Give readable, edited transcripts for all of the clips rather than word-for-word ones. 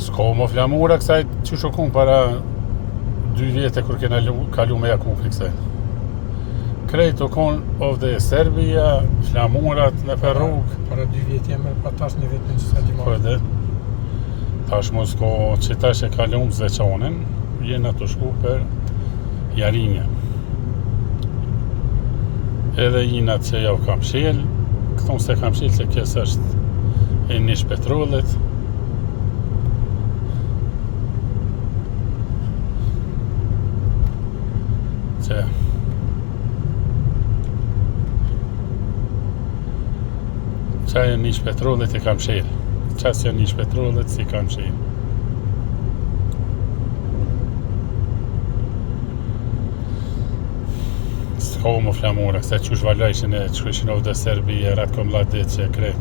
S'ka më flamura kësaj që shokun para 2 vjetë kur kena kalu me Jakupi kësaj. Krejt o konë ovde Serbia, flamurat në për rrugë. Para 2 vjetë jemë pa tash një vetë në qësa gjimar. Po edhe. Tash mos ko që tash e kalum Zveçanin, jena të shku për Jarinje. Edhe jinat që jau kam shel, këton se kam shel që kësë është e nish petrollet. Që qaj e nish petrollet e kam shel. Qas që nish petrollet si kam shel. S'ka më flamura, se që shvalojshin e që ishin ovde Serbi e ratë kom ladit që e krej.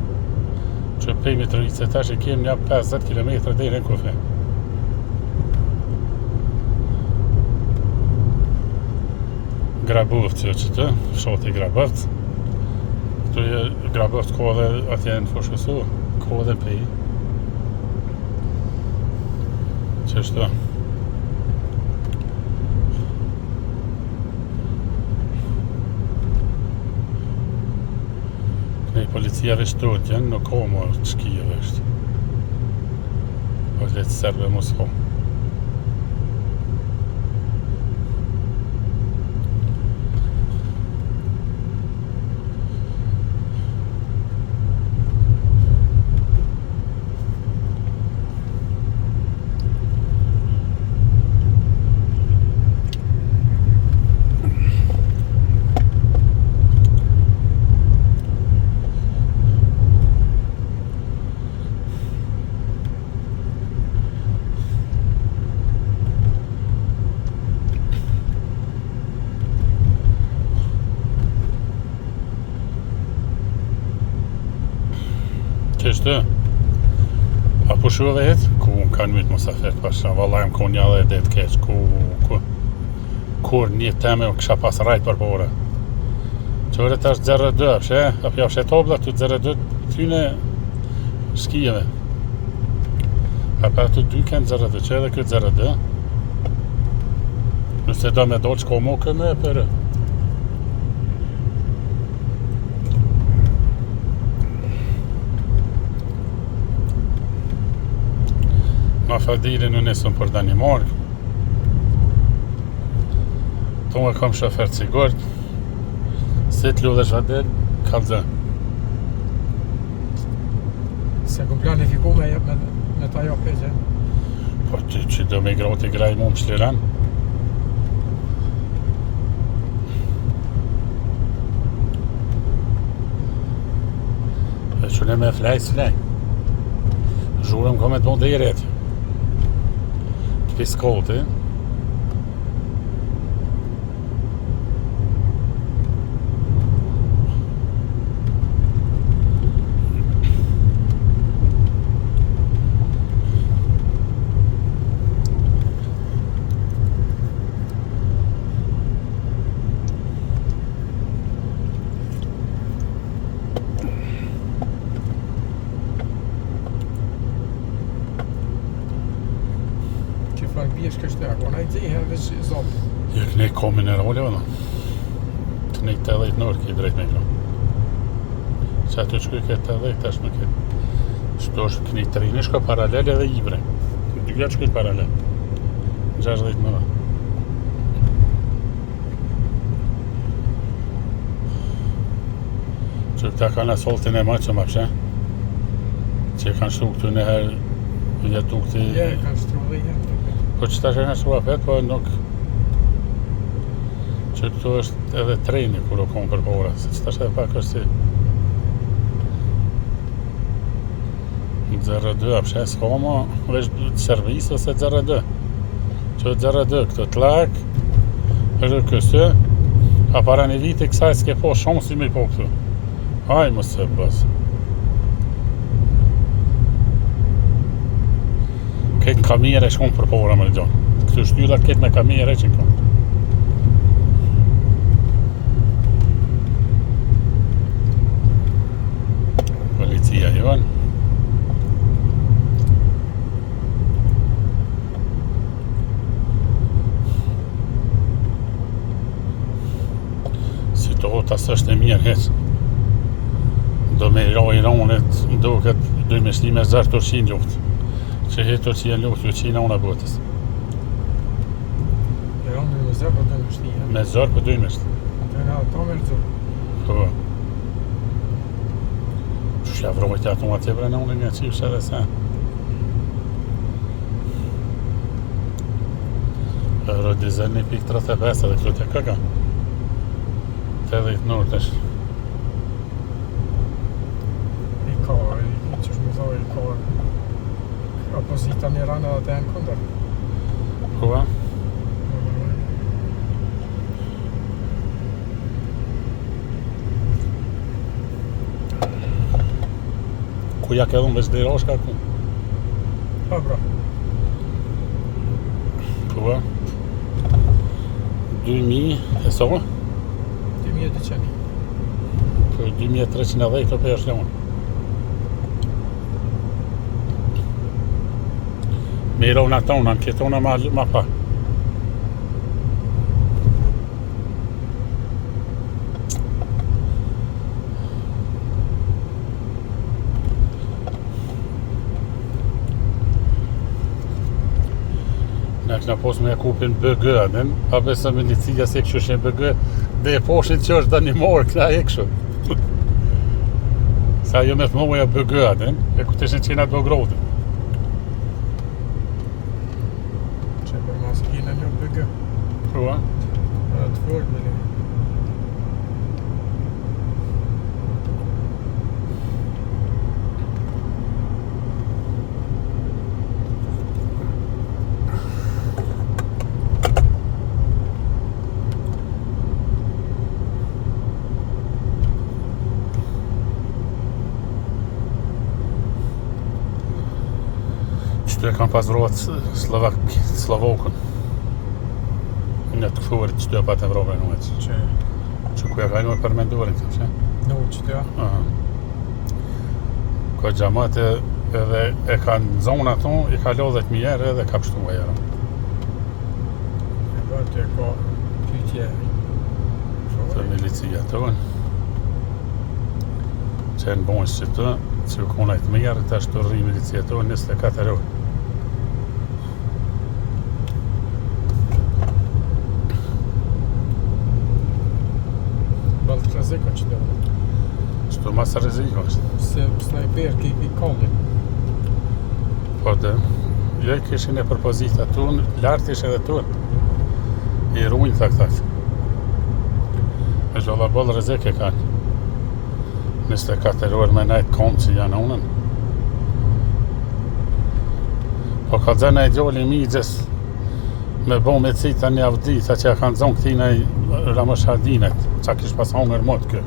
Që pej Mitrovice tash e kem një 50 km dhe në kofe. Grabovt që të, shoti Grabovt. Këtu e Grabovt ka dhe atje në Foshësu, ka dhe pej. Që shto. Policia vështrot janë, nuk ka më të shkija vështë. Po letë serbe mos ka. Qështë? A pushu vetë? Ku unë kanë mytë mosafert pasha, valla jem konë një dhe dhe të keq, kur një teme u kësha pas rajt për pore. Qëre tash 02, pshe? A pja pshe tobla të 02 tyne shkijeve. A pa të 2 kënë 02, që edhe këtë 02. Nëse do me dollë qko mo kënë e përë. Ma fadire në nesëm për Danimark. Tonë kam shofer sigurt. Se të lodhesh atë, kalzë. Se kom planifiku me ta jope që? Po që do me groti graj mu më shliran. E që ne me flaj. Zhurëm ka me të mund dhe i reti. Fiskoti. Bjesh kështë e akona i dzihe dhe që zotë. Je këne ka minerale, vëna. Të ne 80 nërë ki drejt me këno. Që aty që këtë 80, tash me këtë. Shto është këne 3 shka paralel edhe ibre. Dyja që këtë paralel. 60 nërë. Që këta kanë asoltin e ma që ma pëshe. Që kanë shtu këtu në herë vjetukti... Je, kanë shtu dhe jenë. Po që ta që kanë shtu apet, po nuk... Që këtu është edhe treni kur o konë për pora, se që ta që edhe pak është si... 02, apshe s'ka ma, veç servisë ose 02. Që 02, këtë tlak, është kësë, a para një viti kësaj s'ke po shumë si me po këtu. Haj, më se bësë. Këtë në kamire e shkonë për pora më në gjonë. Këtë shtyllat këtë me kamire që në konë. Policia jonë. Tas është e mirë heq. Do me i ronit, duket 2 me zërë Turqin luft. Që he Turqia luft, ju qina una botës. E ronë me zërë për 2 shtia. Me zërë për 2 mesht. Të nga to me rëzur. Po. Shja vrojt ato atje bre në unë një qivsh edhe se. Euro dizel 1.35 edhe këtu të këka. 80 nurt është. I ka, që shme thoi, i ka opozita një rana dhe të janë kundër. Hua? Ku ja ke dhënë veç dhe roshka ku? Pa bra. Hua? 2000, e so? 2200. Po 2310 këto për është leon. Me i rona tona, në këtona ma pa. Në këna pos me kupin BG, pa besë milicia se këshushin BG, dhe e poshin që është dani morë, këna e këshu. Sa jo me të moja BG, e ku të ishin qenat bëgrodin. Që për mas kina një bëgë. Hua? Të fërë me le. Qëtu e kam pas vrovat Slovakën. Në të këfurit qëtu e pa të vrove në veç. Që ku e kajnoj për mendurin, të që? Në u qëtë ja? Ko gjamat edhe e kanë zonë ato, i ka lodhet mjerë edhe ka pështu e jera. E bërë të e ka pytje. Të milicia të unë. Që e në bonjës që të, që u konajt mjerë, të ashtu rri milicia të unë 24 orë. Balë të rëziko që të. Qëtu masë rëziko është. Se snajper ki i kollin. Po dhe, jo i kishin e për pozita tunë, lartë ishe edhe tunë. I ruajnë thakt. E gjolla bollë rëzik e kanë. 24 orë me najtë komë që janë unën. Po ka dzene e gjollë i migjes me bo me cita një avdita që ja kanë zonë këtina i Ramëshhardinet, që kish pas hongër motë kë.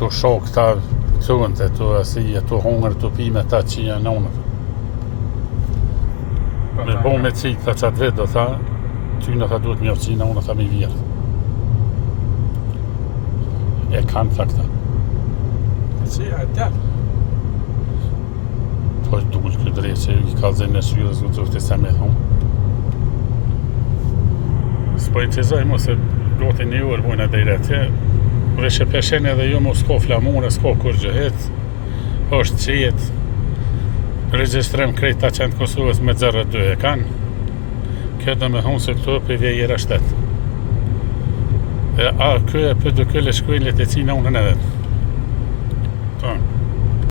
Tu shok ta cunte, tu asije, tu hongër, tu pime ta që janë unën. Me bo me cita që atë vetë do tha, ty në tha duhet mjofë qina unë tha me vjerë. E kanë tha këta. Që e tërë. Po është dukull këtë drejtë që i kalëzën në shyrës u të se me thonë. S'po i qizoj mu se goti një orë bujnë e dhejretje. Vreshe peshen edhe ju mu s'ko flamure, s'ko kur gjëhet. është qijet. Regjistrim krejt ta qenë Kosovës me 02 e kanë. Kjo do me thonë se këto për vjejera shtetë. Kjo e për do këlle shkvellit e cina unën edhe.